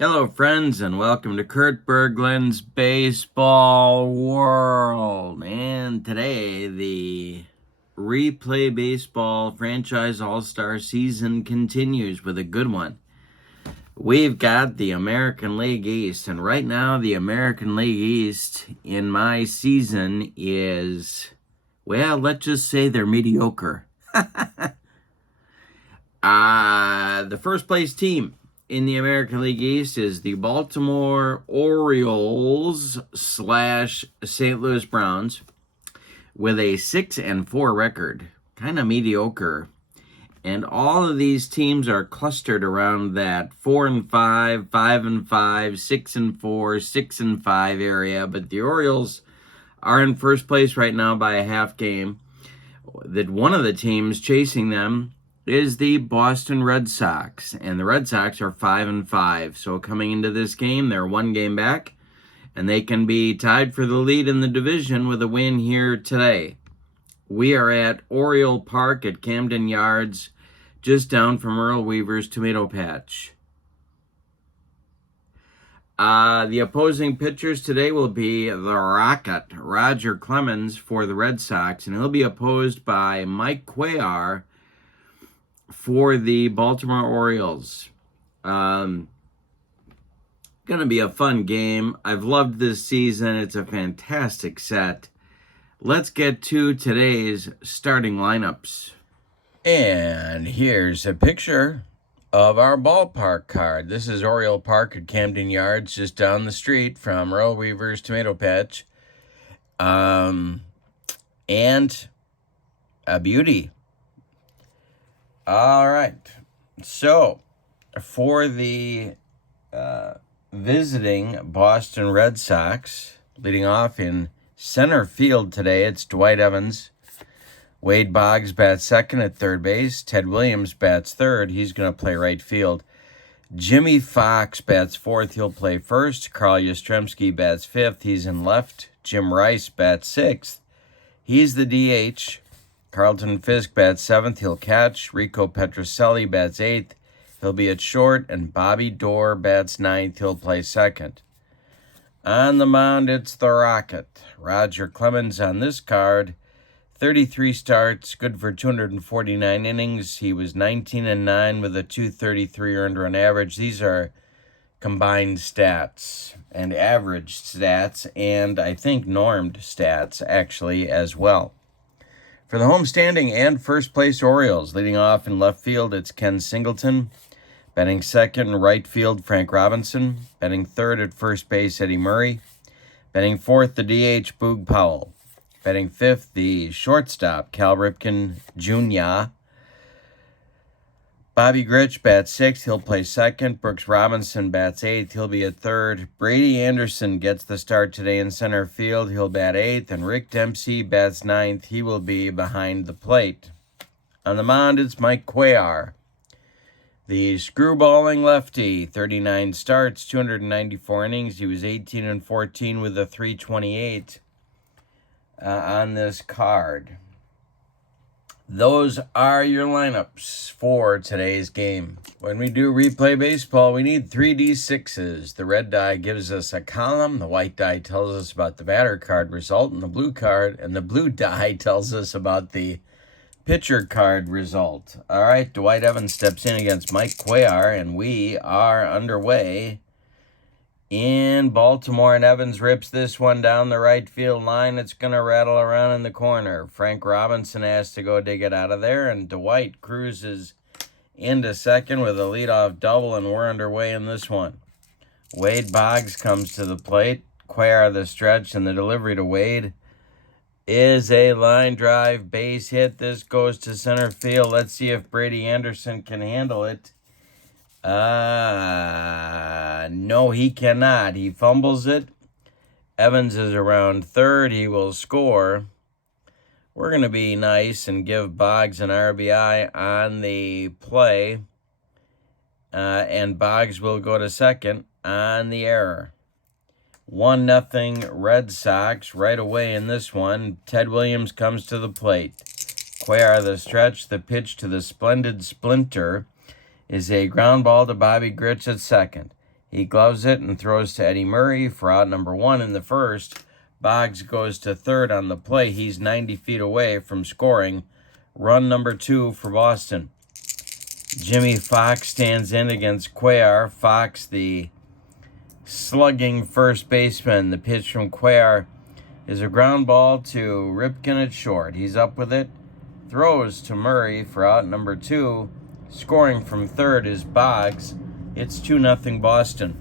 Hello, friends, and welcome to Kurt Berglund's Baseball World. And today, the Replay Baseball Franchise All-Star season continues with a good one. We've got the American League East, and right now, the American League East in my season is, well, let's just say they're mediocre. The first place team in the American League East is the Baltimore Orioles / St. Louis Browns with a 6-4 record, kind of mediocre. And all of these teams are clustered around that 4-5, 5-5, 6-4, 6-5 area. But the Orioles are in first place right now by a half game. That one of the teams chasing them is the Boston Red Sox, and the Red Sox are 5-5. So coming into this game, they're one game back, and they can be tied for the lead in the division with a win here today. We are at Oriole Park at Camden Yards, just down from Earl Weaver's tomato patch. The opposing pitchers today will be the Rocket, Roger Clemens, for the Red Sox, and he'll be opposed by Mike Cuellar for the Baltimore Orioles. Going to be a fun game. I've loved this season. It's a fantastic set. Let's get to today's starting lineups. And here's a picture of our ballpark card. This is Oriole Park at Camden Yards, just down the street from Earl Weaver's tomato patch. And a beauty. All right. So, for the visiting Boston Red Sox, leading off in center field today, it's Dwight Evans. Wade Boggs bats second at third base. Ted Williams bats third. He's going to play right field. Jimmy Fox bats fourth. He'll play first. Carl Yastrzemski bats fifth. He's in left. Jim Rice bats sixth. He's the DH. Carlton Fisk bats seventh. He'll catch. Rico Petrocelli bats eighth. He'll be at short. And Bobby Doerr bats ninth. He'll play second. On the mound, it's the Rocket. Roger Clemens on this card. 33 starts, good for 249 innings. He was 19-9 with a 233 earned run average. These are combined stats and average stats, and I think normed stats, actually, as well. For the homestanding and first place Orioles, leading off in left field, it's Ken Singleton. Batting second in right field, Frank Robinson. Batting third at first base, Eddie Murray. Batting fourth, the DH, Boog Powell. Batting fifth, the shortstop, Cal Ripken Jr. Bobby Grich bats sixth. He'll play second. Brooks Robinson bats eighth. He'll be at third. Brady Anderson gets the start today in center field. He'll bat eighth. And Rick Dempsey bats ninth. He will be behind the plate. On the mound, it's Mike Cuellar. The screwballing lefty, 39 starts, 294 innings. He was 18-14 with a 328. On this card. Those are your lineups for today's game. When we do replay baseball, we need 3D6s. The red die gives us a column. The white die tells us about the batter card result, and the blue die tells us about the pitcher card result. All right, Dwight Evans steps in against Mike Cuellar, and we are underway in Baltimore, and Evans rips this one down the right field line. It's going to rattle around in the corner. Frank Robinson has to go dig it out of there, and Dwight cruises into second with a leadoff double, and we're underway in this one. Wade Boggs comes to the plate. Cuellar the stretch, and the delivery to Wade is a line drive base hit. This goes to center field. Let's see if Brady Anderson can handle it. No, he cannot. He fumbles it. Evans is around third. He will score. We're going to be nice and give Boggs an RBI on the play. And Boggs will go to second on the error. 1-0 Red Sox right away in this one. Ted Williams comes to the plate. Cuellar the stretch. The pitch to the splendid Splinter is a ground ball to Bobby Grich at second. He gloves it and throws to Eddie Murray for out number 1 in the first. Boggs goes to third on the play. He's 90 feet away from scoring. Run number 2 for Boston. Jimmy Fox stands in against Cuellar. Fox, the slugging first baseman. The pitch from Cuellar is a ground ball to Ripken at short. He's up with it. Throws to Murray for out number 2. Scoring from third is Boggs. It's 2-0 Boston.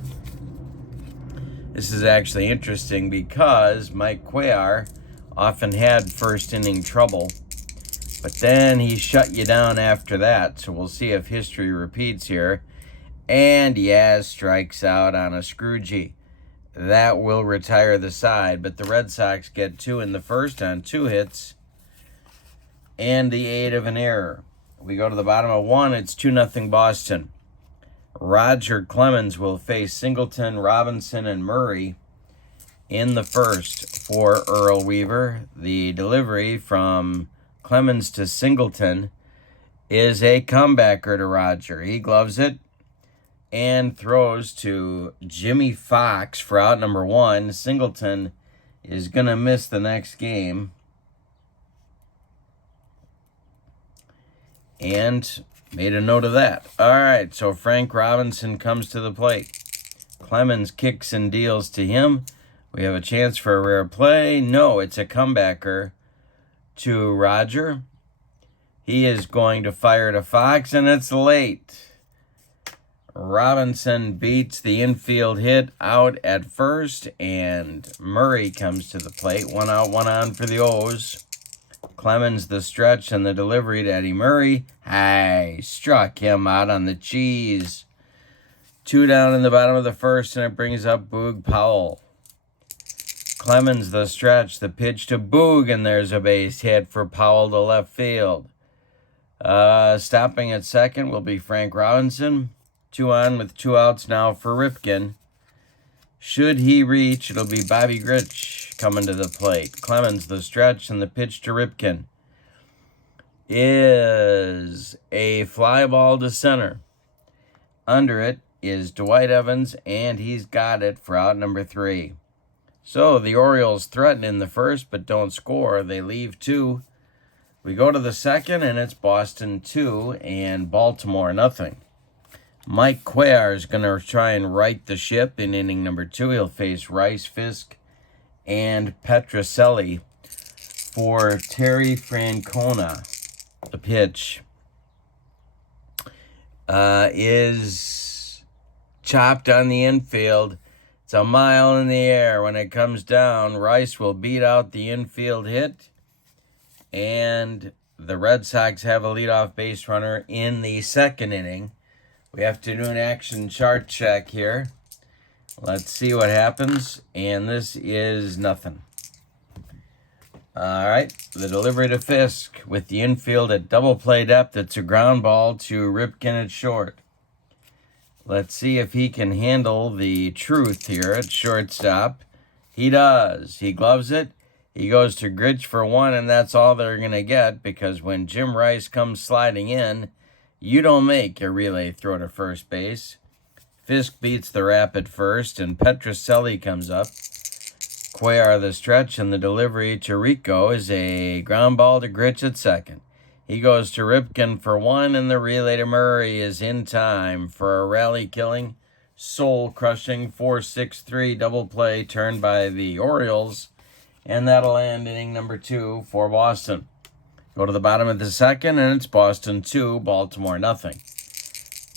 This is actually interesting because Mike Cuellar often had first inning trouble, but then he shut you down after that. So we'll see if history repeats here. And Yaz strikes out on a Scroogey. That will retire the side, but the Red Sox get 2 in the first on 2 hits and the aid of an error. We go to the bottom of 1. It's 2-0 Boston. Roger Clemens will face Singleton, Robinson, and Murray in the first for Earl Weaver. The delivery from Clemens to Singleton is a comebacker to Roger. He gloves it and throws to Jimmy Fox for out number 1. Singleton is going to miss the next game. And made a note of that. All right, so Frank Robinson comes to the plate. Clemens kicks and deals to him. We have a chance for a rare play. No, it's a comebacker to Roger. He is going to fire to Fox, and it's late. Robinson beats the infield hit out at first, and Murray comes to the plate. 1 out, 1 on for the O's. Clemens the stretch and the delivery to Eddie Murray. Struck him out on the cheese. 2 down in the bottom of the first, and it brings up Boog Powell. Clemens the stretch, the pitch to Boog, and there's a base hit for Powell to left field. Stopping at second will be Frank Robinson. 2 on with 2 outs now for Ripken. Should he reach, it'll be Bobby Grich coming to the plate. Clemens the stretch, and the pitch to Ripken is a fly ball to center. Under it is Dwight Evans, and he's got it for out number 3. So the Orioles threaten in the first but don't score. They leave 2. We go to the second, and it's Boston 2 and Baltimore nothing. Mike Cuellar is going to try and right the ship in inning number 2. He'll face Rice, Fisk, and Petrocelli for Terry Francona. The pitch is chopped on the infield. It's a mile in the air. When it comes down, Rice will beat out the infield hit, and the Red Sox have a leadoff base runner in the second inning. We have to do an action chart check here. Let's see what happens. And this is nothing. All right. The delivery to Fisk with the infield at double play depth. It's a ground ball to Ripken at short. Let's see if he can handle the truth here at shortstop. He does. He gloves it. He goes to Grich for 1, and that's all they're going to get, because when Jim Rice comes sliding in, you don't make a relay throw to first base. Fisk beats the rap at first, and Petrocelli comes up. Cuellar the stretch, and the delivery to Rico is a ground ball to Grich at second. He goes to Ripken for 1, and the relay to Murray is in time for a rally-killing, soul-crushing 4-6-3 double play turned by the Orioles, and that'll end inning number 2 for Boston. Go to the bottom of the second, and it's Boston 2, Baltimore nothing.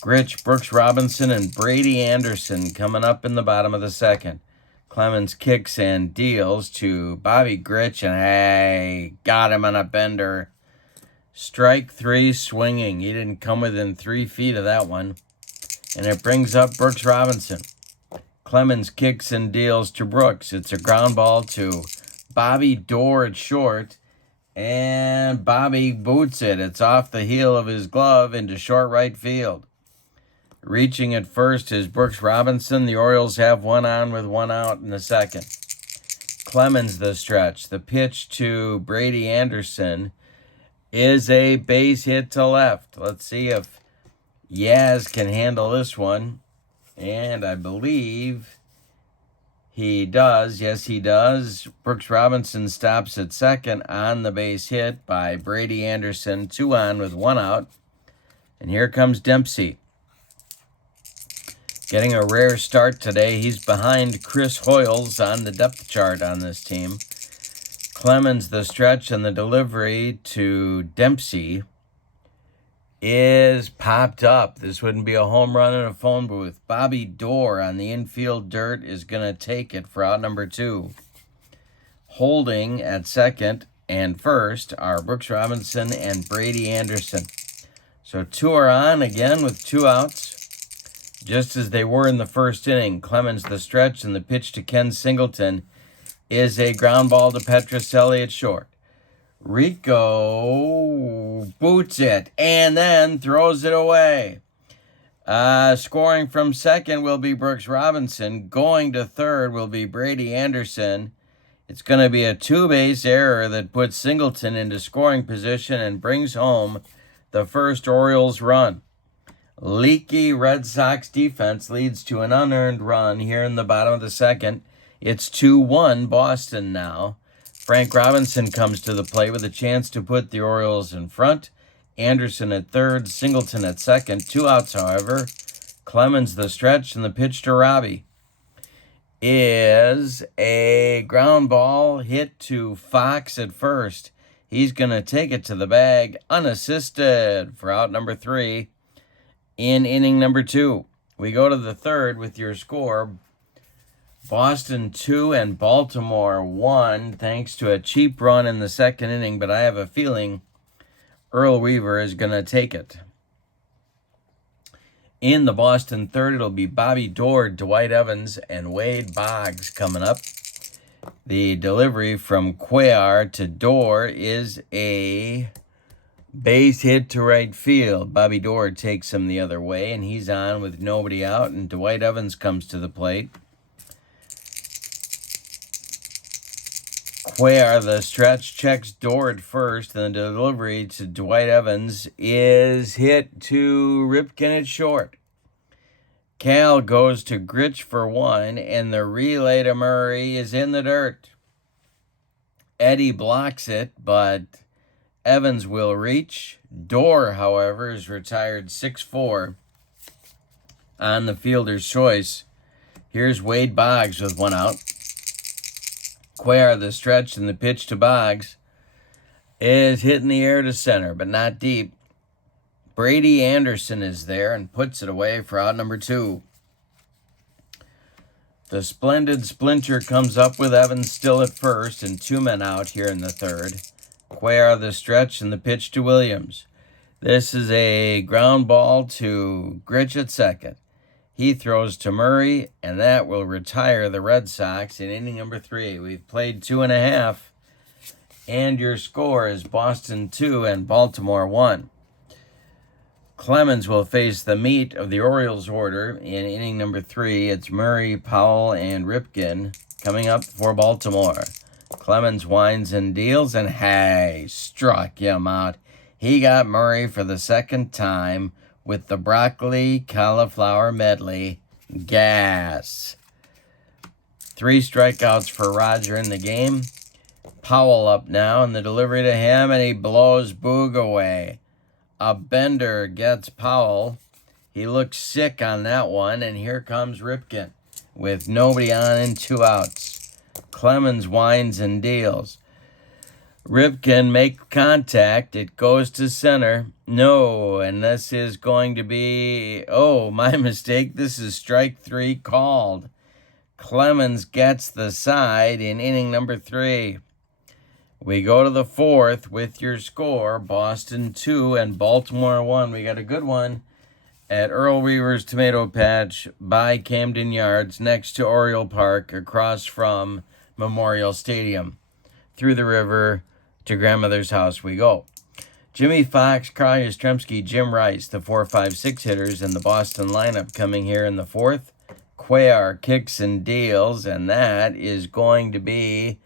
Grich, Brooks Robinson, and Brady Anderson coming up in the bottom of the second. Clemens kicks and deals to Bobby Grich, and got him on a bender. Strike 3 swinging. He didn't come within 3 feet of that one. And it brings up Brooks Robinson. Clemens kicks and deals to Brooks. It's a ground ball to Bobby Dorr at short. And Bobby boots it. It's off the heel of his glove into short right field. Reaching at first is Brooks Robinson. The Orioles have 1 on with 1 out in the second. Clemens the stretch. The pitch to Brady Anderson is a base hit to left. Let's see if Yaz can handle this one. And I believe he does. Yes, he does. Brooks Robinson stops at second on the base hit by Brady Anderson. 2 on with 1 out. And here comes Dempsey. Getting a rare start today. He's behind Chris Hoyles on the depth chart on this team. Clemens, the stretch and the delivery to Dempsey is popped up. This wouldn't be a home run in a phone booth. Bobby Doerr on the infield dirt is going to take it for out number 2. Holding at second and first are Brooks Robinson and Brady Anderson. So 2 are on again with 2 outs. Just as they were in the first inning, Clemens the stretch and the pitch to Ken Singleton is a ground ball to Petrocelli at short. Rico boots it and then throws it away. Scoring from second will be Brooks Robinson. Going to third will be Brady Anderson. It's going to be a 2-base error that puts Singleton into scoring position and brings home the first Orioles run. Leaky Red Sox defense leads to an unearned run here in the bottom of the second. It's 2-1 Boston now. Frank Robinson comes to the plate with a chance to put the Orioles in front. Anderson at third, Singleton at second. 2 outs, however. Clemens the stretch and the pitch to Robbie is a ground ball hit to Fox at first. He's going to take it to the bag unassisted for out number 3. In inning number 2, we go to the third with your score. Boston 2 and Baltimore 1, thanks to a cheap run in the second inning, but I have a feeling Earl Weaver is going to take it. In the Boston third, it'll be Bobby Doerr, Dwight Evans, and Wade Boggs coming up. The delivery from Cuellar to Doerr is a base hit to right field. Bobby Doerr takes him the other way, and he's on with nobody out, and Dwight Evans comes to the plate. Cuellar, the stretch, checks Doerr at first, and the delivery to Dwight Evans is hit to Ripken at short. Cal goes to Gritch for 1, and the relay to Murray is in the dirt. Eddie blocks it, but Evans will reach. Doerr, however, is retired 6-4 on the fielder's choice. Here's Wade Boggs with 1 out. Cuellar, the stretch and the pitch to Boggs is hit in the air to center, but not deep. Brady Anderson is there and puts it away for out number 2. The splendid splinter comes up with Evans still at first and 2 men out here in the third. Cuellar, the stretch and the pitch to Williams. This is a ground ball to Gritch at second. He throws to Murray, and that will retire the Red Sox in inning number 3. We've played 2.5, and your score is Boston 2 and Baltimore 1. Clemens will face the meat of the Orioles order in inning number 3. It's Murray, Powell, and Ripken coming up for Baltimore. Clemens winds and deals, and hey, struck him out. He got Murray for the second time with the broccoli cauliflower medley. Gas. 3 strikeouts for Roger in the game. Powell up now, and the delivery to him, and he blows Boog away. A bender gets Powell. He looks sick on that one, and here comes Ripken with nobody on and 2 outs. Clemens winds and deals. Ripken make contact. It goes to center. No, and this is going to be... Oh, my mistake. This is strike 3 called. Clemens gets the side in inning number 3. We go to the fourth with your score, Boston 2 and Baltimore 1. We got a good one at Earl Weaver's Tomato Patch by Camden Yards next to Oriole Park across from Memorial Stadium. Through the river to grandmother's house we go. Jimmy Fox, Carl Yastrzemski, Jim Rice, the 4-5-6 hitters in the Boston lineup coming here in the fourth. Cuellar kicks and deals, and that is going to be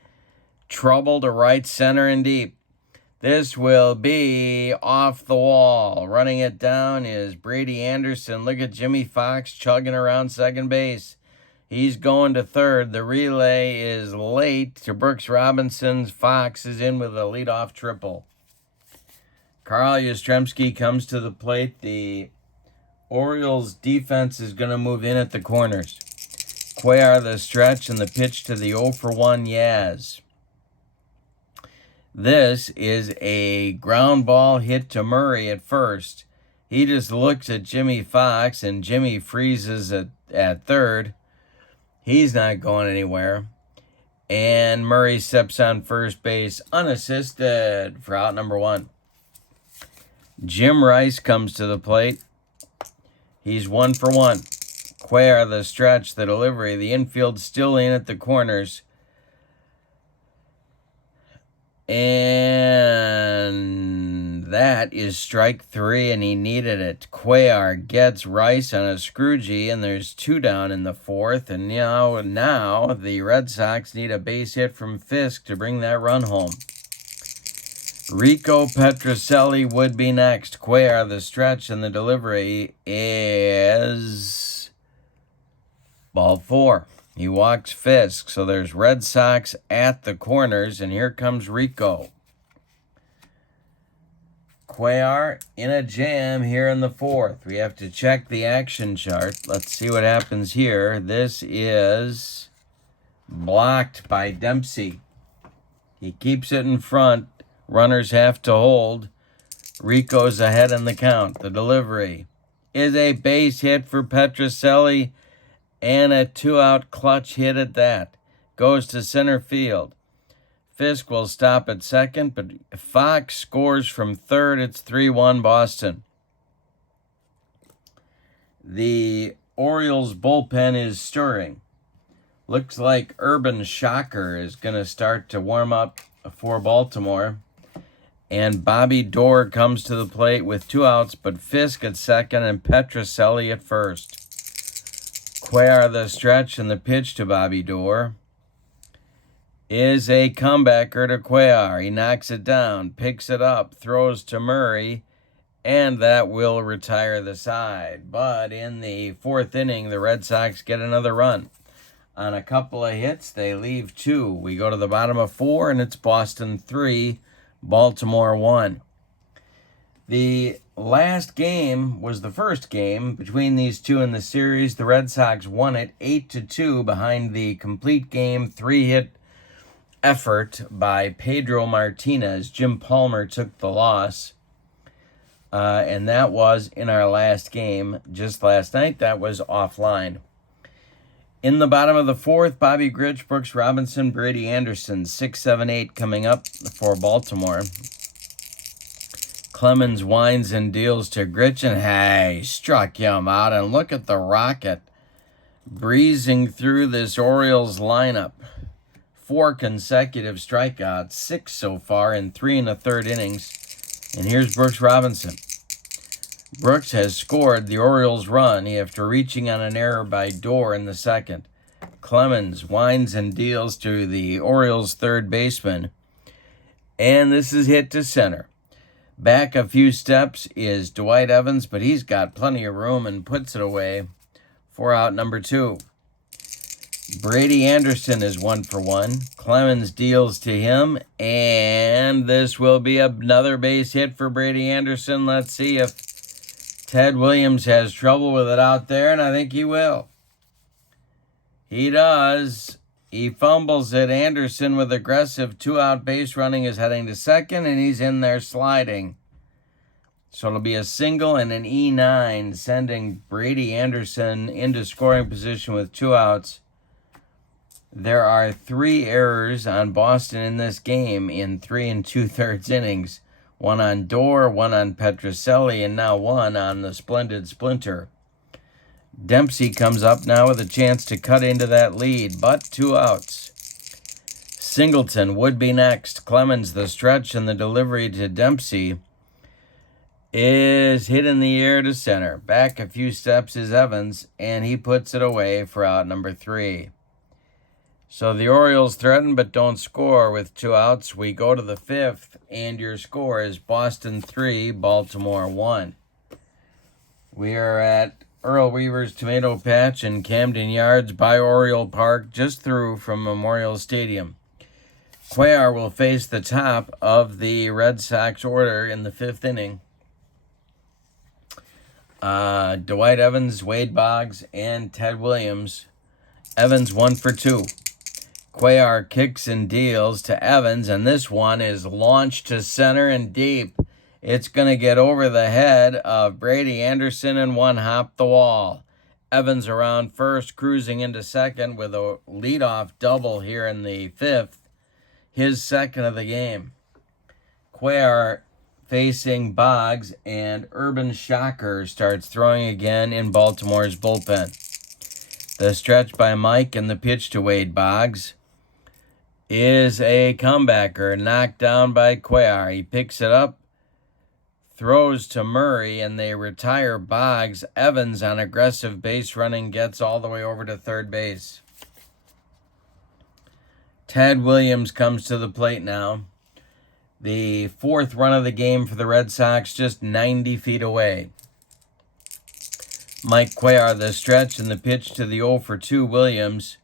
trouble to right center and deep. This will be off the wall. Running it down is Brady Anderson. Look at Jimmy Fox chugging around second base. He's going to third. The relay is late to Brooks Robinson. Fox is in with a leadoff triple. Carl Yastrzemski comes to the plate. The Orioles defense is going to move in at the corners. Cuellar the stretch and the pitch to the 0-for-1 Yaz. This is a ground ball hit to Murray at first. He just looks at Jimmy Fox, and Jimmy freezes at third. He's not going anywhere. And Murray steps on first base unassisted for out number 1. Jim Rice comes to the plate. He's 1-for-1. Cuellar the stretch, the delivery. The infield still in at the corners. And that is strike 3, and he needed it. Cuellar gets Rice on a scroogey, and there's 2 down in the 4th. And now the Red Sox need a base hit from Fisk to bring that run home. Rico Petrocelli would be next. Cuellar the stretch, and the delivery is ball 4. He walks Fisk, so there's Red Sox at the corners, and here comes Rico. Cuellar in a jam here in the 4th. We have to check the action chart. Let's see what happens here. This is blocked by Dempsey. He keeps it in front. Runners have to hold. Rico's ahead in the count. The delivery is a base hit for Petrocelli, and a 2-out clutch hit at that. Goes to center field. Fisk will stop at second, but Fox scores from third. It's 3-1 Boston. The Orioles bullpen is stirring. Looks like Urban Shocker is going to start to warm up for Baltimore. And Bobby Doerr comes to the plate with 2 outs, but Fisk at second and Petrocelli at first. Cuellar the stretch, and the pitch to Bobby Doerr is a comebacker to Cuellar. He knocks it down, picks it up, throws to Murray, and that will retire the side. But in the 4th inning, the Red Sox get another run. On a couple of hits, they leave 2. We go to the bottom of 4, and it's Boston 3, Baltimore 1. The last game was the first game between these two in the series. The Red Sox won it 8-2 behind the complete game 3-hit effort by Pedro Martinez. Jim Palmer took the loss. And that was in our last game just last night. That was offline. In the bottom of the 4th, Bobby Grich, Brooks Robinson, Brady Anderson, 6, 7, 8 coming up for Baltimore. Clemens winds and deals to Grich, and hey, struck him out. And look at the rocket breezing through this Orioles lineup. 4 consecutive strikeouts, 6 so far in 3 1/3 innings. And here's Brooks Robinson. Brooks has scored the Orioles' run after reaching on an error by Doerr in the 2nd. Clemens winds and deals to the Orioles' third baseman. And this is hit to center. Back a few steps is Dwight Evans, but he's got plenty of room and puts it away for out number 2. Brady Anderson is 1-for-1. Clemens deals to him, and this will be another base hit for Brady Anderson. Let's see if Ted Williams has trouble with it out there, and I think he will. He does. He fumbles it. Anderson with aggressive 2-out base running is heading to second, and he's in there sliding. So it'll be a single and an E9, sending Brady Anderson into scoring position with 2 outs. There are 3 errors on Boston in this game in 3 2/3 innings. 1 on Doerr, 1 on Petrocelli, and now 1 on the splendid Splinter. Dempsey comes up now with a chance to cut into that lead, but 2 outs. Singleton would be next. Clemens the stretch, and the delivery to Dempsey is hit in the air to center. Back a few steps is Evans, and he puts it away for out number 3. So the Orioles threaten but don't score with 2 outs. We go to the 5th, and your score is Boston 3, Baltimore 1. We are at Earl Weaver's Tomato Patch in Camden Yards by Oriole Park, just through from Memorial Stadium. Cuellar will face the top of the Red Sox order in the 5th inning. Dwight Evans, Wade Boggs, and Ted Williams. Evans 1 for 2. Cuellar kicks and deals to Evans, and this one is launched to center and deep. It's going to get over the head of Brady Anderson and one hop the wall. Evans around first, cruising into second with a leadoff double here in the 5th, his second of the game. Cuellar facing Boggs, and Urban Shocker starts throwing again in Baltimore's bullpen. The stretch by Mike and the pitch to Wade Boggs is a comebacker knocked down by Cuellar. He picks it up, throws to Murray, and they retire Boggs. Evans on aggressive base running gets all the way over to third base. Ted Williams comes to the plate now. The 4th run of the game for the Red Sox, just 90 feet away. Mike Cuellar, the stretch and the pitch to the 0 for 2 Williams,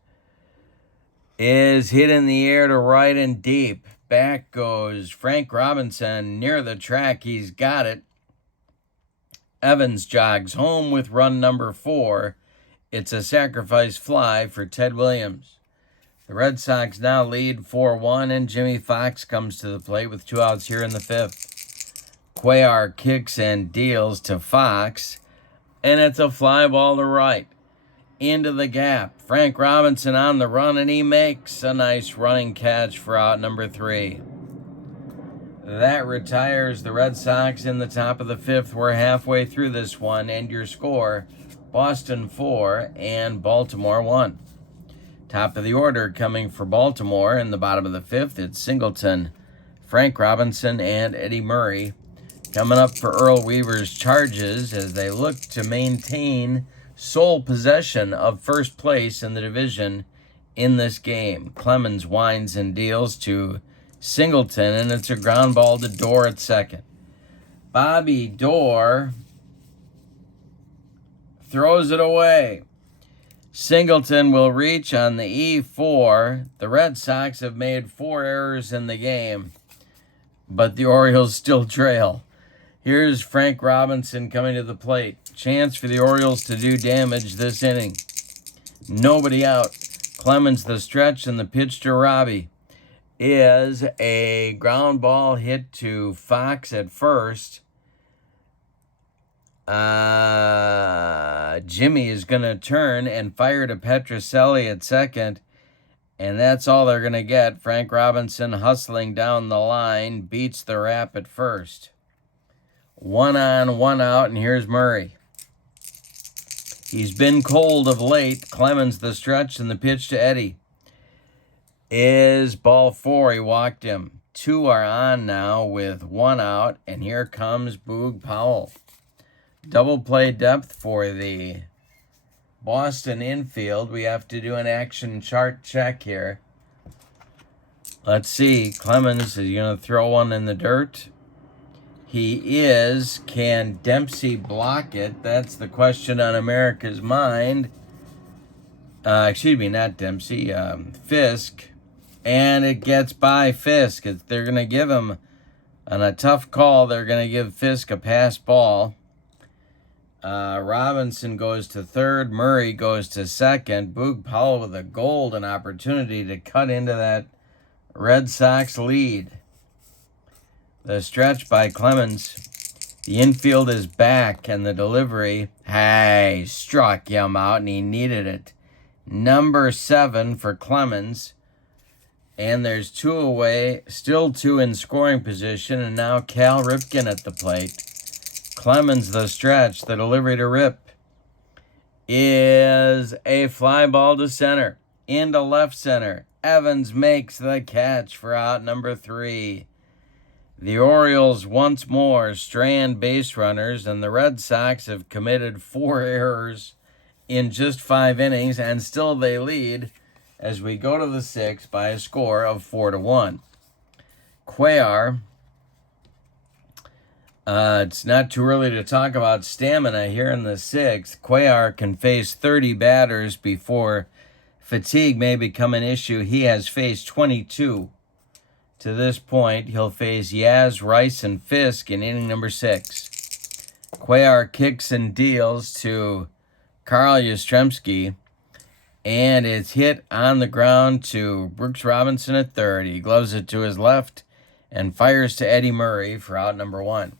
is hit in the air to right and deep. Back goes Frank Robinson near the track. He's got it. Evans jogs home with run number 4. It's a sacrifice fly for Ted Williams. The Red Sox now lead 4-1, and Jimmy Fox comes to the plate with 2 outs here in the 5th. Cuellar kicks and deals to Fox, and it's a fly ball to right. Into the gap. Frank Robinson on the run, and he makes a nice running catch for out number 3. That retires the Red Sox in the top of the 5th. We're halfway through this one, and your score, Boston 4 and Baltimore 1. Top of the order coming for Baltimore in the bottom of the 5th. It's Singleton, Frank Robinson, and Eddie Murray. Coming up for Earl Weaver's Charges as they look to maintain sole possession of first place in the division in this game. Clemens winds and deals to Singleton, and it's a ground ball to Dorr at second. Bobby Dorr throws it away. Singleton will reach on the E4. The Red Sox have made 4 errors in the game, but the Orioles still trail. Here's Frank Robinson coming to the plate. Chance for the Orioles to do damage this inning. Nobody out. Clemens the stretch, and the pitch to Robbie is a ground ball hit to Fox at first. Jimmy is going to turn and fire to Petrocelli at second, and that's all they're going to get. Frank Robinson hustling down the line, beats the rap at first. 1 on, 1 out, and here's Murray. He's been cold of late. Clemens the stretch, and the pitch to Eddie is ball 4. He walked him. 2 are on now with 1 out, and here comes Boog Powell. Double play depth for the Boston infield. We have to do an action chart check here. Let's see. Clemens is going to throw one in the dirt. He is. Can Dempsey block it? That's the question on America's mind. Excuse me, not Dempsey. Fisk. And it gets by Fisk. They're going to give him, on a tough call, they're going to give Fisk a pass ball. Robinson goes to third. Murray goes to second. Boog Powell with a golden opportunity to cut into that Red Sox lead. The stretch by Clemens. The infield is back, and the delivery, struck him out, and he needed it. Number 7 for Clemens. And there's 2 away, still 2 in scoring position, and now Cal Ripken at the plate. Clemens the stretch, the delivery to Rip is a fly ball to center, into left center. Evans makes the catch for out number 3. The Orioles once more strand base runners, and the Red Sox have committed 4 errors in just 5 innings, and still they lead as we go to the 6th by a score of 4-1. Cuellar, it's not too early to talk about stamina here in the 6th. Cuellar can face 30 batters before fatigue may become an issue. He has faced 22 to this point. He'll face Yaz, Rice, and Fisk in inning number 6. Cuellar kicks and deals to Carl Yastrzemski, and it's hit on the ground to Brooks Robinson at third. He gloves it to his left and fires to Eddie Murray for out number 1.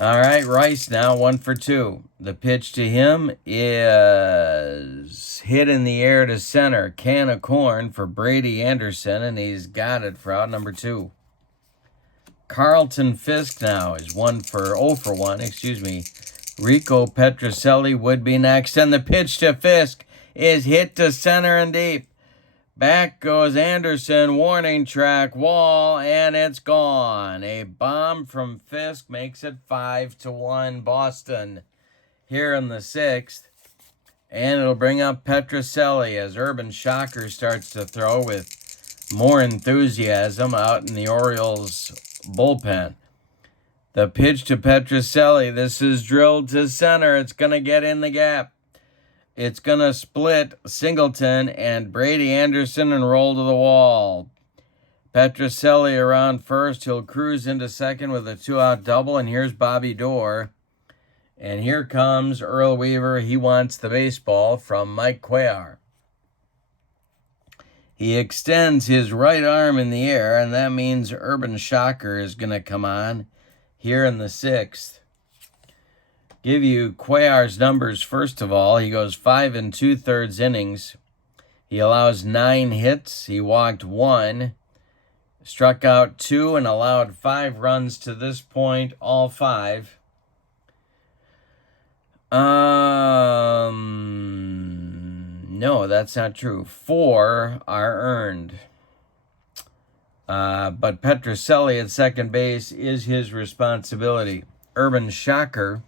All right, Rice now 1 for 2. The pitch to him is hit in the air to center. Can of corn for Brady Anderson, and he's got it for out number 2. Carlton Fisk now is 0 for 1, Rico Petrocelli would be next, and the pitch to Fisk is hit to center and deep. Back goes Anderson, warning track, wall, and it's gone. A bomb from Fisk makes it 5-1 Boston here in the 6th. And it'll bring up Petrocelli as Urban Shocker starts to throw with more enthusiasm out in the Orioles bullpen. The pitch to Petrocelli, this is drilled to center. It's going to get in the gap. It's going to split Singleton and Brady Anderson and roll to the wall. Petrocelli around first. He'll cruise into second with a 2-out double. And here's Bobby Doerr. And here comes Earl Weaver. He wants the baseball from Mike Cuellar. He extends his right arm in the air, and that means Urban Shocker is going to come on here in the 6th. Give you Cuellar's numbers first of all. He goes 5 2/3 innings. He allows 9 hits. He walked 1, struck out 2, and allowed 5 runs to this point, all 5. No, that's not true. 4 are earned. But Petrocelli at second base is his responsibility. Urban Shocker,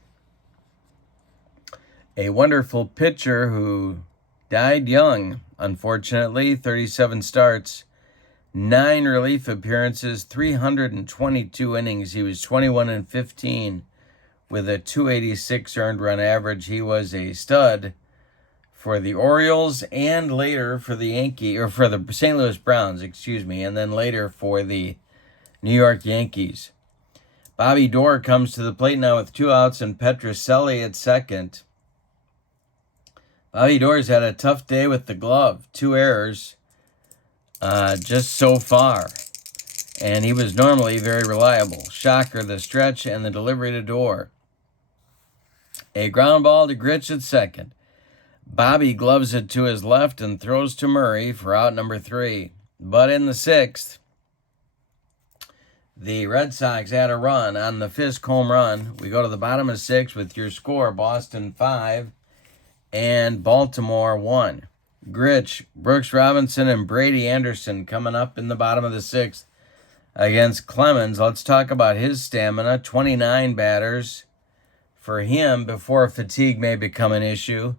a wonderful pitcher who died young, unfortunately. 37 starts, 9 relief appearances, 322 innings. He was 21-15 with a 286 earned run average. He was a stud for the Orioles and later for the St. Louis Browns, and then later for the New York Yankees. Bobby Doerr comes to the plate now with 2 outs and Petrocelli at second. Bobby Doerr's had a tough day with the glove. 2 errors just so far. And he was normally very reliable. Shocker, the stretch, and the delivery to Doerr. A ground ball to Grich at second. Bobby gloves it to his left and throws to Murray for out number 3. But in the 6th, the Red Sox had a run on the Fisk home run. We go to the bottom of 6 with your score, Boston 5 and Baltimore 1. Grich, Brooks Robinson, and Brady Anderson coming up in the bottom of the 6th against Clemens. Let's talk about his stamina. 29 batters for him before fatigue may become an issue.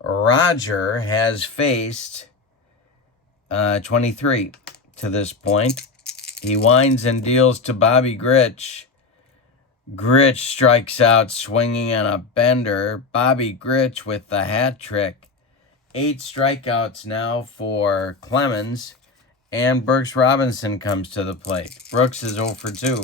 Roger has faced 23 to this point. He winds and deals to Bobby Grich. Grich strikes out swinging on a bender. Bobby Grich with the hat trick. 8 strikeouts now for Clemens. And Brooks Robinson comes to the plate. Brooks is 0 for 2.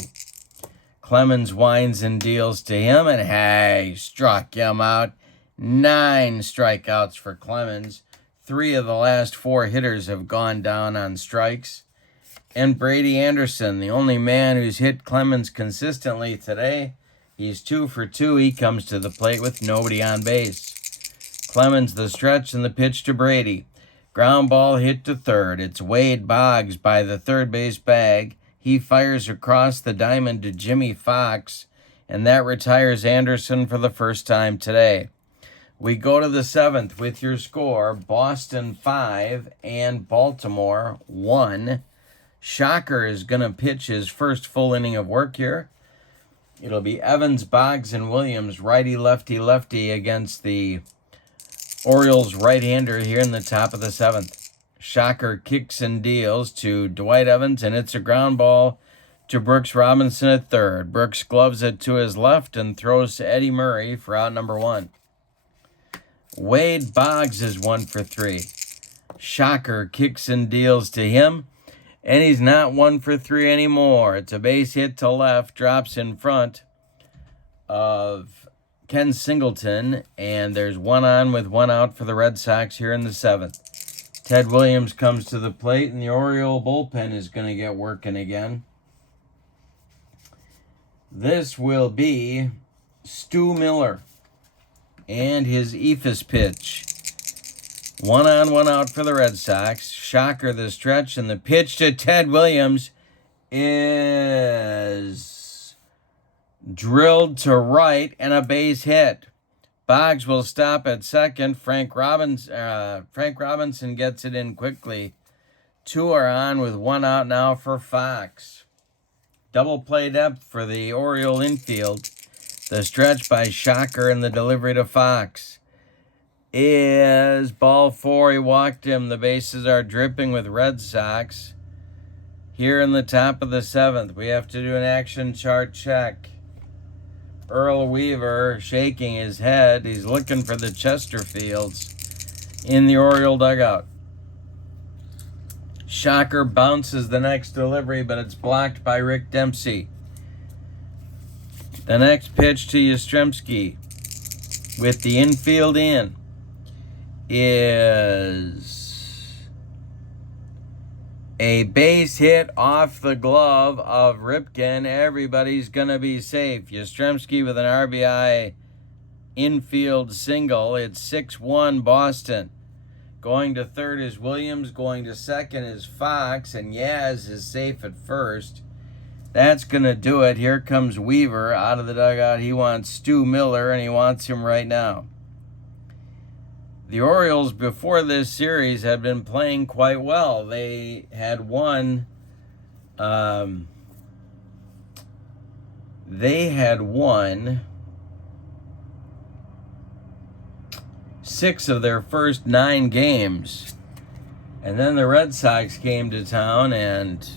Clemens winds and deals to him, and hey, struck him out. 9 strikeouts for Clemens. 3 of the last 4 hitters have gone down on strikes. And Brady Anderson, the only man who's hit Clemens consistently today. He's 2 for 2. He comes to the plate with nobody on base. Clemens the stretch and the pitch to Brady. Ground ball hit to third. It's Wade Boggs by the third base bag. He fires across the diamond to Jimmy Fox, and that retires Anderson for the first time today. We go to the 7th with your score, Boston 5 and Baltimore 1. Shocker is going to pitch his first full inning of work here. It'll be Evans, Boggs, and Williams, righty, lefty, lefty against the Orioles right-hander here in the top of the 7th. Shocker kicks and deals to Dwight Evans, and it's a ground ball to Brooks Robinson at third. Brooks gloves it to his left and throws to Eddie Murray for out number 1. Wade Boggs is 1 for 3. Shocker kicks and deals to him, and he's not 1 for 3 anymore. It's a base hit to left, drops in front of Ken Singleton, and there's 1 on with 1 out for the Red Sox here in the 7th. Ted Williams comes to the plate, and the Oriole bullpen is going to get working again. This will be Stu Miller and his eephus pitch. 1 on, 1 out for the Red Sox. Shocker the stretch, and the pitch to Ted Williams is drilled to right and a base hit. Boggs will stop at second. Frank Robinson gets it in quickly. 2 are on with 1 out now for Fox. Double play depth for the Oriole infield. The stretch by Shocker and the delivery to Fox is ball 4. He walked him. The bases are dripping with Red Sox. Here in the top of the 7th, we have to do an action chart check. Earl Weaver shaking his head. He's looking for the Chesterfields in the Oriole dugout. Shocker bounces the next delivery, but it's blocked by Rick Dempsey. The next pitch to Yastrzemski with the infield in is a base hit off the glove of Ripken. Everybody's going to be safe. Yastrzemski with an RBI infield single. It's 6-1 Boston. Going to third is Williams. Going to second is Fox. And Yaz is safe at first. That's going to do it. Here comes Weaver out of the dugout. He wants Stu Miller, and he wants him right now. The Orioles, before this series, had been playing quite well. They had won. They had won 6 of their first 9 games. And then the Red Sox came to town and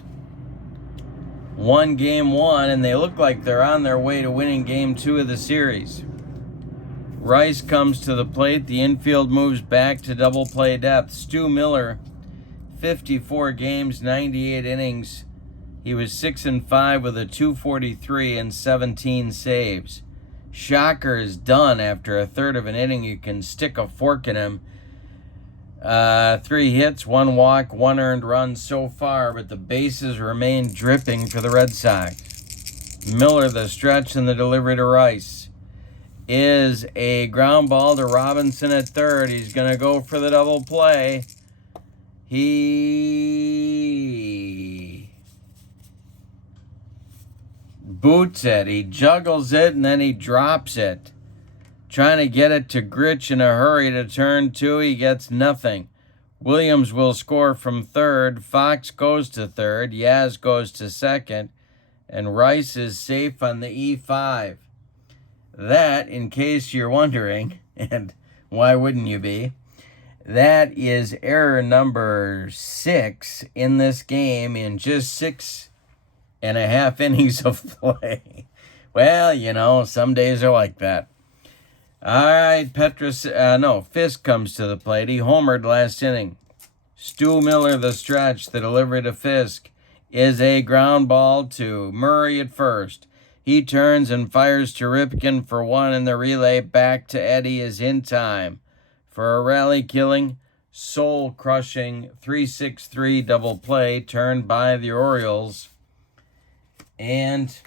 won game 1, and they look like they're on their way to winning game 2 of the series. Rice comes to the plate. The infield moves back to double play depth. Stu Miller, 54 games, 98 innings. He was 6-5 with a .243 and 17 saves. Shocker is done after a third of an inning. You can stick a fork in him. 3 hits, 1 walk, 1 earned run so far, but the bases remain dripping for the Red Sox. Miller, the stretch and the delivery to Rice is a ground ball to Robinson at third. He's going to go for the double play. He boots it. He juggles it, and then he drops it. Trying to get it to Grich in a hurry to turn 2. He gets nothing. Williams will score from third. Fox goes to third. Yaz goes to second. And Rice is safe on the E5. That, in case you're wondering, and why wouldn't you be, that is error number 6 in this game in just 6.5 innings of play. Well, you know, some days are like that. All right, Fisk comes to the plate. He homered last inning. Stu Miller, the stretch, the delivery to Fisk is a ground ball to Murray at first. He turns and fires to Ripken for 1, and the relay back to Eddie is in time for a rally-killing, soul-crushing 3-6-3 double play turned by the Orioles. And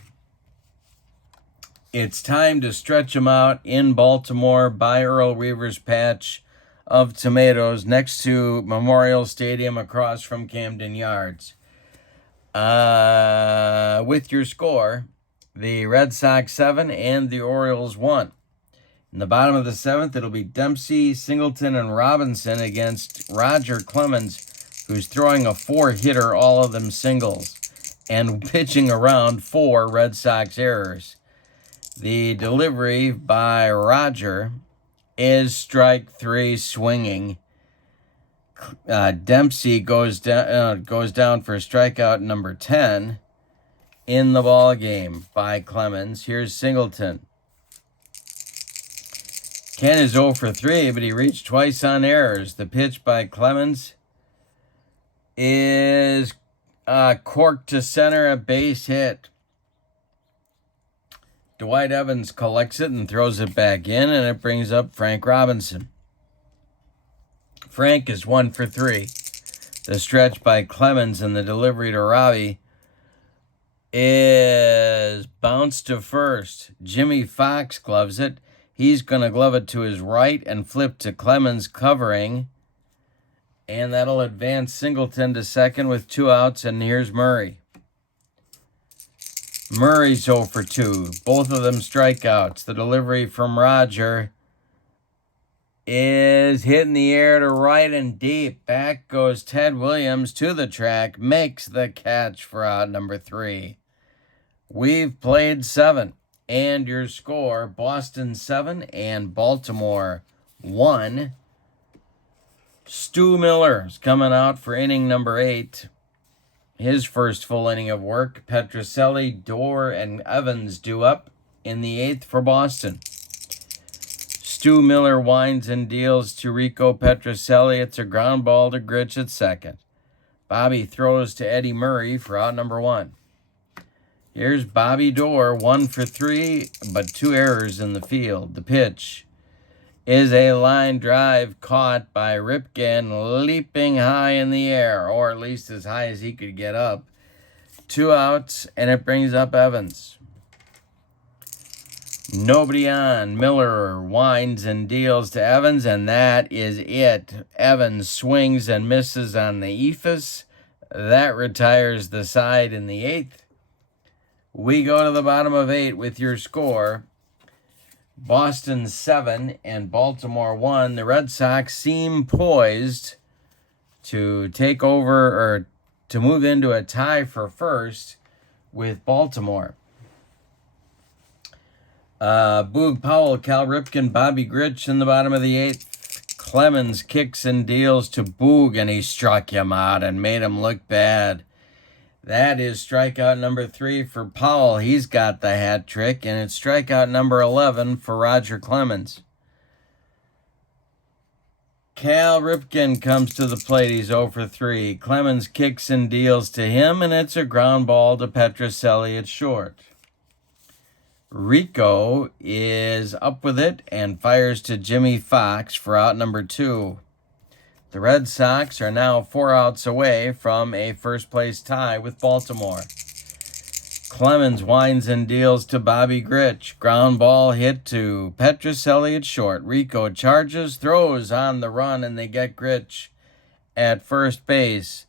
it's time to stretch them out in Baltimore by Earl Weaver's patch of tomatoes next to Memorial Stadium across from Camden Yards. With your score, the Red Sox 7 and the Orioles 1. In the bottom of the 7th, it'll be Dempsey, Singleton, and Robinson against Roger Clemens, who's throwing a 4-hitter, all of them singles, and pitching around 4 Red Sox errors. The delivery by Roger is strike 3 swinging. Dempsey goes down for strikeout number 10 in the ball game by Clemens. Here's Singleton. Ken is 0 for 3, but he reached twice on errors. The pitch by Clemens is corked to center, a base hit. Dwight Evans collects it and throws it back in, and it brings up Frank Robinson. Frank is 1 for 3. The stretch by Clemens and the delivery to Robbie is bounced to first. Jimmy Fox gloves it. He's going to glove it to his right and flip to Clemens covering. And that'll advance Singleton to second with 2 outs, and here's Murray. Murray's 0 for 2. Both of them strikeouts. The delivery from Roger is hitting the air to right and deep. Back goes Ted Williams to the track, makes the catch for out number 3. We've played 7, and your score, Boston 7 and Baltimore 1. Stu Miller is coming out for inning number 8. His first full inning of work. Petrocelli, Dorr, and Evans due up in the 8th for Boston. Stu Miller winds and deals to Rico Petrocelli. It's a ground ball to Grich at second. Bobby throws to Eddie Murray for out number 1. Here's Bobby Dorr, 1 for 3, but 2 errors in the field. The pitch is a line drive caught by Ripken, leaping high in the air, or at least as high as he could get up. 2 outs, and it brings up Evans. Nobody on. Miller winds and deals to Evans, and that is it. Evans swings and misses on the eephus. That retires the side in the 8th. We go to the bottom of 8 with your score. Boston 7 and Baltimore 1. The Red Sox seem poised to take over or to move into a tie for first with Baltimore. Boog Powell, Cal Ripken, Bobby Grich in the bottom of the 8th. Clemens kicks and deals to Boog, and he struck him out and made him look bad. That is strikeout number 3 for Powell. He's got the hat trick, and it's strikeout number 11 for Roger Clemens. Cal Ripken comes to the plate. He's 0 for 3. Clemens kicks and deals to him, and it's a ground ball to Petrocelli at short. Rico is up with it and fires to Jimmy Fox for out number 2. The Red Sox are now 4 outs away from a first-place tie with Baltimore. Clemens winds and deals to Bobby Grich. Ground ball hit to Petrocelli at short. Rico charges, throws on the run, and they get Grich at first base.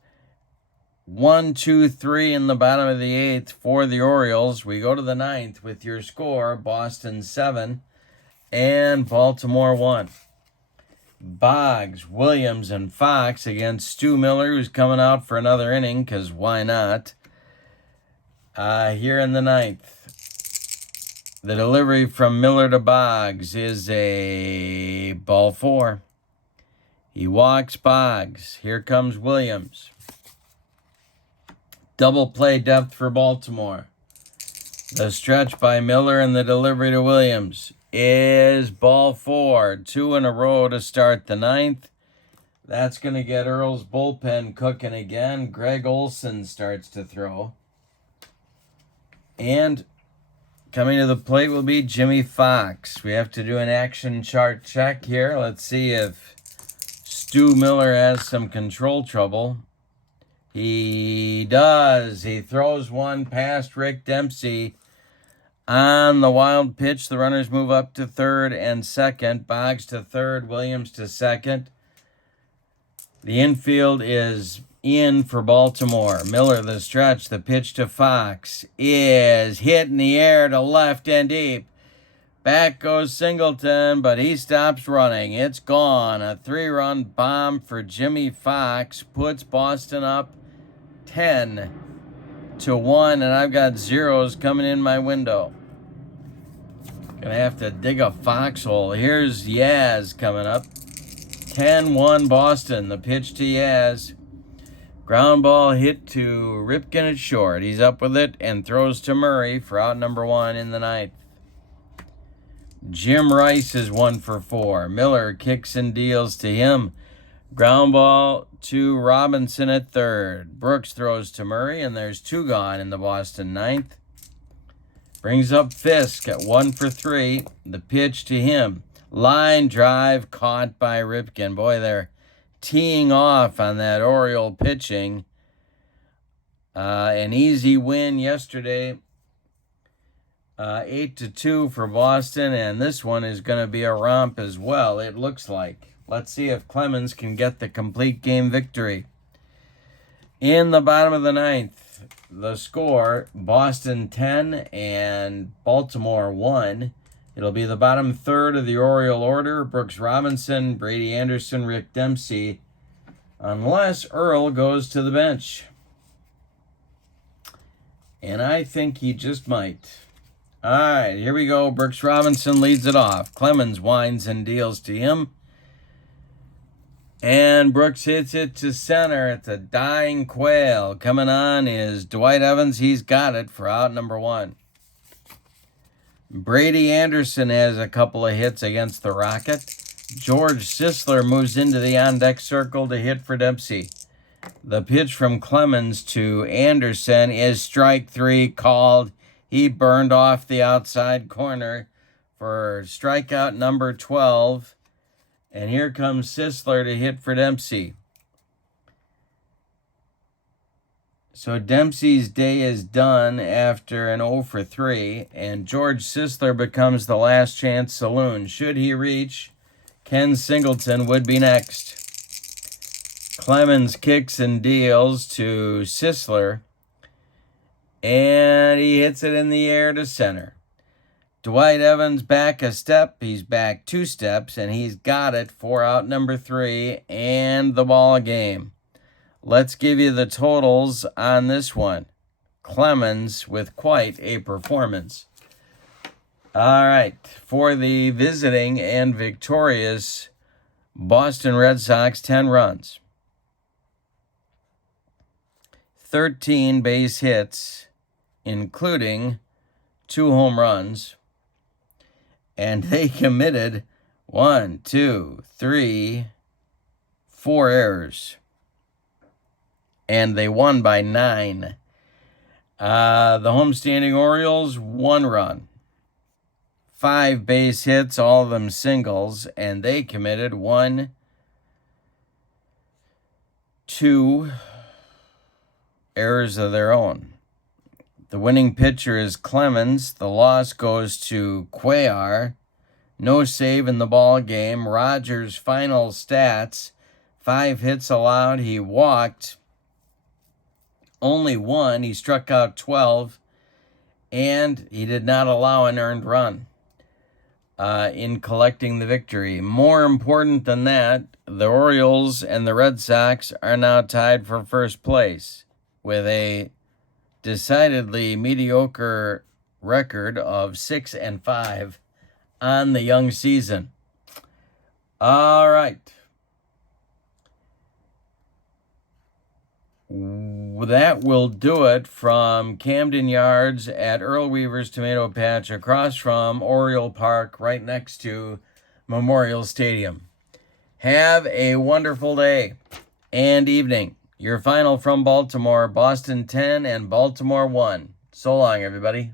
1, 2, 3 in the bottom of the 8th for the Orioles. We go to the 9th with your score, Boston 7 and Baltimore 1. Boggs, Williams, and Fox against Stu Miller, who's coming out for another inning, because why not? Here in the 9th. The delivery from Miller to Boggs is a ball 4. He walks Boggs. Here comes Williams. Double play depth for Baltimore. The stretch by Miller and the delivery to Williams is ball 4. 2 in a row to start the 9th. That's going to get Earl's bullpen cooking again. Greg Olson starts to throw. And coming to the plate will be Jimmy Fox. We have to do an action chart check here. Let's see if Stu Miller has some control trouble. He does. He throws one past Rick Dempsey. On the wild pitch, the runners move up to third and second. Boggs to third, Williams to second. The infield is in for Baltimore. Miller, the stretch, the pitch to Fox is hit in the air to left and deep. Back goes Singleton, but he stops running. It's gone. A 3-run bomb for Jimmy Fox puts Boston up 10-1, and I've got zeros coming in my window. Gonna have to dig a foxhole. Here's Yaz coming up. 10-1 Boston. The pitch to Yaz. Ground ball hit to Ripken at short. He's up with it and throws to Murray for out number 1 in the ninth. Jim Rice is 1 for 4. Miller kicks and deals to him. Ground ball to Robinson at third. Brooks throws to Murray, and there's 2 gone in the Boston ninth. Brings up Fisk at 1 for 3. The pitch to him. Line drive caught by Ripken. Boy, they're teeing off on that Oriole pitching. An easy win yesterday. 8-2 for Boston, and this one is going to be a romp as well, it looks like. Let's see if Clemens can get the complete game victory. In the bottom of the ninth, the score, Boston 10 and Baltimore 1. It'll be the bottom third of the Oriole order. Brooks Robinson, Brady Anderson, Rick Dempsey, unless Earl goes to the bench. And I think he just might. All right, here we go. Brooks Robinson leads it off. Clemens winds and deals to him. And Brooks hits it to center. It's a dying quail. Coming on is Dwight Evans. He's got it for out number 1. Brady Anderson has a couple of hits against the Rocket. George Sisler moves into the on-deck circle to hit for Dempsey. The pitch from Clemens to Anderson is strike 3 called. He burned off the outside corner for strikeout number 12. And here comes Sisler to hit for Dempsey. So Dempsey's day is done after an 0 for 3, and George Sisler becomes the last chance saloon. Should he reach, Ken Singleton would be next. Clemens kicks and deals to Sisler, and he hits it in the air to center. Dwight Evans back a step. He's back 2 steps, and he's got it for out number 3 and the ball game. Let's give you the totals on this one. Clemens with quite a performance. All right, for the visiting and victorious Boston Red Sox, 10 runs. 13 base hits, including 2 home runs. And they committed 1, 2, 3, 4 errors. And they won by 9. The homestanding Orioles, 1 run. 5 base hits, all of them singles, and they committed 1, 2 errors of their own. The winning pitcher is Clemens. The loss goes to Cuellar. No save in the ball game. Rogers' final stats, 5 hits allowed. He walked only 1. He struck out 12, and he did not allow an earned run in collecting the victory. More important than that, the Orioles and the Red Sox are now tied for first place with a decidedly mediocre record of 6-5 on the young season. All right. That will do it from Camden Yards at Earl Weaver's Tomato Patch across from Oriole Park right next to Memorial Stadium. Have a wonderful day and evening. Your final from Baltimore, Boston 10 and Baltimore 1. So long, everybody.